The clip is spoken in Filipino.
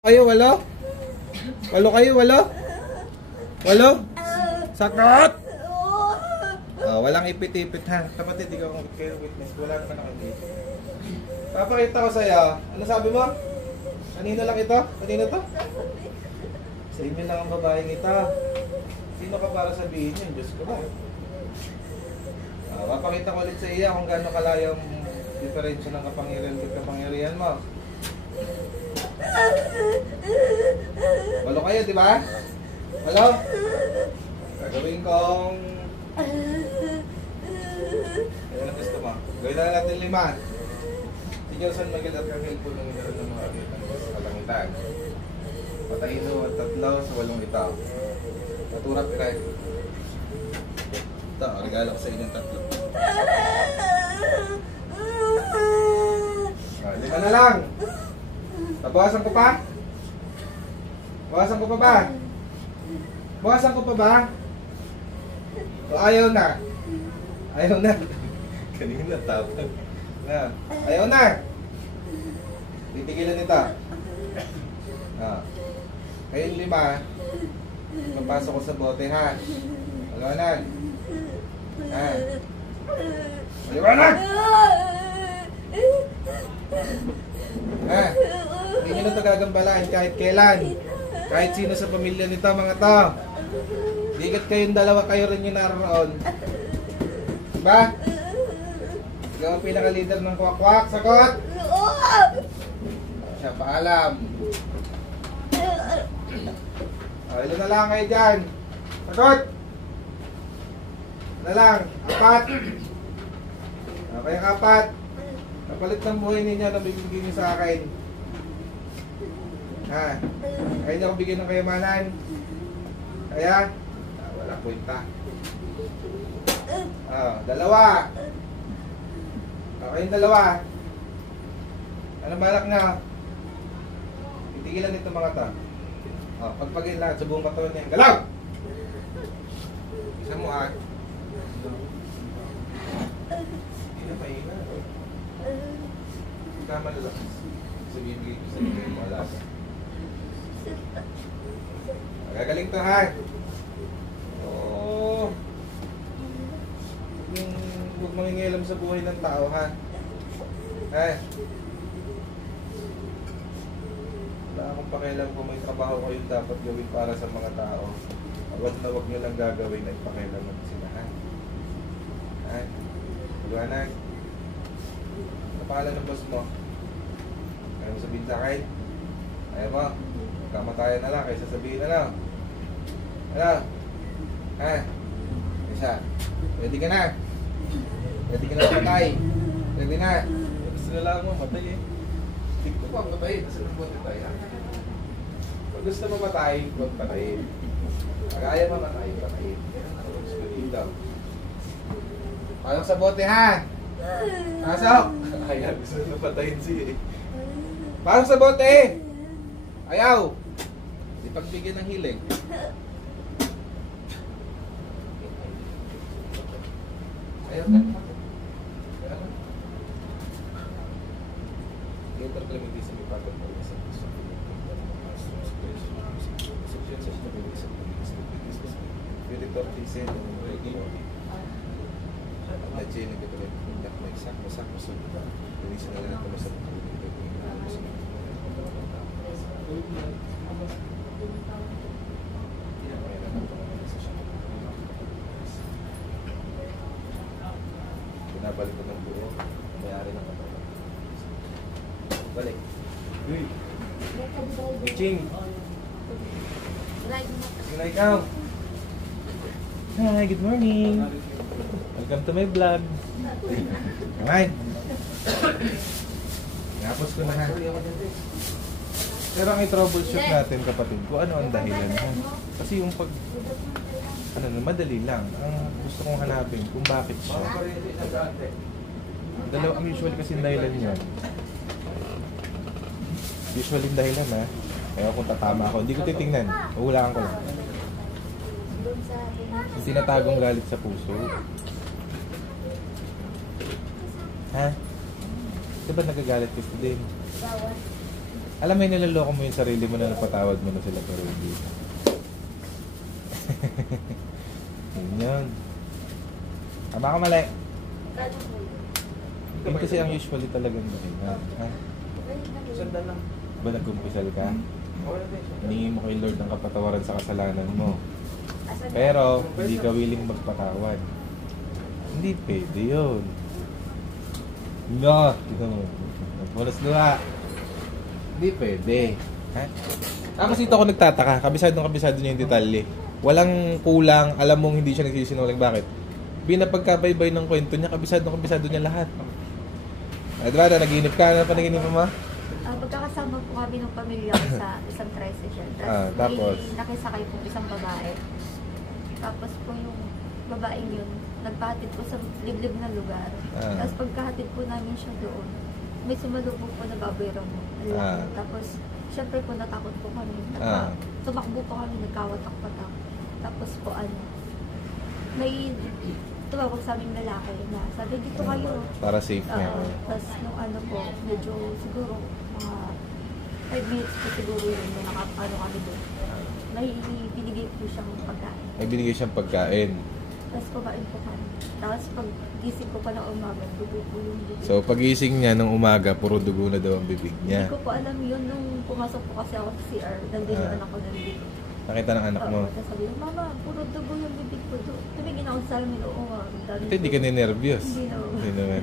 Kayo, walo? Walo kayo, walo? Walo? Sakot! Walang ipit-ipit ha. Kapatid, di ka kayo witness. Wala naman nakikita. Papakita ko sa'yo. Ano sabi mo? Kanino lang ito? Kanino to? Sa inyo lang ang babaeng ito. Sino ka para sabihin yun? Diyos ko ba? Papakita ko ulit sa iya kung gaano kalayang diferensya ng kapangyarihan mo. Walo kayo, di ba? Walo? Gagawin kong... Ano na gusto mo? Gawin na natin 5. Si Johnson Miguel at Camille po nung meron ng mga kalangitan. Patayin mo at 3 sa 8 ito. Naturap iray. Ito, regalo ko sa inyong 3. 5 na lang. Bawasan ko pa? Bawasan ko pa ba? Bawasan ko pa ba? O ayaw na? Ayaw na. Kanina tapos. Ayaw na. Titigilan ito. Kayong 5. Papasok ko sa bote ha. Maliwanag. Maliwanag! Hindi nyo na ito gagambalain kahit kailan. Kahit sino sa pamilya nito mga to. Digat kayong dalawa, kayo rin yung naroon. Diba? Ikaw ang pinaka-leader ng kwak-kwak. Sakot! Siya, paalam. Ilan na lang kayo dyan? Sakot! Na lang, 4. Okay, 4. Kapalit ng buhay ninyo na bibigyan nyo sa akin. Kaya nyo ako bigyan ng kayamanan. Kaya, wala kwenta. 2. Kayong 2. Anong balak na? Titigilan nito mga to. Pagpagin lahat sa buong katawan niya. Galaw! Isa mo ha. Hindi na mahina. Hindi ka malalakas. Bibigay ko sa inyo yung alas. Gagaling to ha. Huwag mangingialam sa buhay ng tao ha. Wala akong pakialam kung may trabaho kayo dapat gawin para sa mga tao. Huwag na huwag nyo lang gagawin at pakialam mo sila ha. Maliwanag. Napahala ng boss mo. Ayaw mo sabihin sa akin? Ayaw mo? Kamatayan na lang kaysa sabihin na lang. Ano? Isa. Pwede ka na. Pwede ka na matay. Pwede na. Gusto na lang mo matay eh. Hindi ko pa matay. Kasi nagbuti tayo. Pag gusto mo matay, huwag patayin. Pag ayaw mo matay, patayin. Pasok sa bote ha. Pasok. Ayaw, gusto na patayin siya eh. Pasok sa bote. Ayaw. Di pagbigyan ng hiling. Ayaw ka. Later Clemente sa may pagod mo sa gusto. Pwede 30 cent ang regular. At dyan nagkakalit ng may sakmo-sakmo sa lupa. Pwede na lang ito sa pinabalik ko ng buo, mayari ng katawan. Balik. Ching! Sino ikaw? Hi, good morning! Welcome to my vlog! Alright! Napos ko na ha. Pero ang i-troubleshoot natin kapatid, kung ano ang dahilan ha. Kasi yung pag... madali lang. Ang gusto kong hanapin kung bakit siya. Ang usually kasi dahilan yun. Usually dahilan ha. Kaya kung tatama ako, hindi ko titingnan. Uhulaan ko lang. Yung tinatagong galit sa puso. Ha? Diba nagagalit ka din? Alam mo, niloloko mo yung sarili mo na napatawad mo na sila pero hindi. Yun. Tama ka mali. Yun kasi ang usually talagang mahinga. Ha? Sandal lang. Ba nagkumpisal ka? Hiningi mo kay Lord ng kapatawaran sa kasalanan mo. Pero hindi ka willing magpatawad. Hindi pwede yun. No! Ito mo. Nagpunas luha. Hindi pwede. Ha? Kasi ito ako nagtataka. Kabisado niya yung detalye. Walang kulang. Alam mong hindi siya nagsisinungaling. Bakit? Binapagkabaybay ng kwento niya. Kabisado niya lahat. Diba? Naginip ka na panaginip mo? Pagkakasama po kami ng pamilya ko sa isang tricycle. Tapos? May nakisakay po isang babae. Tapos po yung babaeng yun, nagpahatid po sa liblib na lugar. Tapos pagkahatid po namin siya doon, may sumalubog po na baboy ramo. Tapos, syempre po natakot po kami. Tumakbo po kami, nagkawatak-watak. Tapos po may tumawag sa aming lalaki na sabi, dito kayo. Para safe niya. Tapos nung po, medyo siguro mga 5 minutes po siguro yun na nakapano kami doon. May binigay po siyang pagkain. May binigay siyang pagkain. Tapos kumain po kami. Tapos pag gising ko pa ng umaga, dugo po yung bibig. So pagising niya ng umaga, puro dugo na daw ang bibig niya. Hindi ko po alam yun nung pumasok po kasi ako sa CR. Nandun yung anak ko nandito. Nakita ng anak mo? Tapos sabi ko, Mama, puro dugo yung bibig ko doon. Tumingin ako sa salamin, oo nga. Hindi ka ninervyos. Hindi naman. Hindi naman.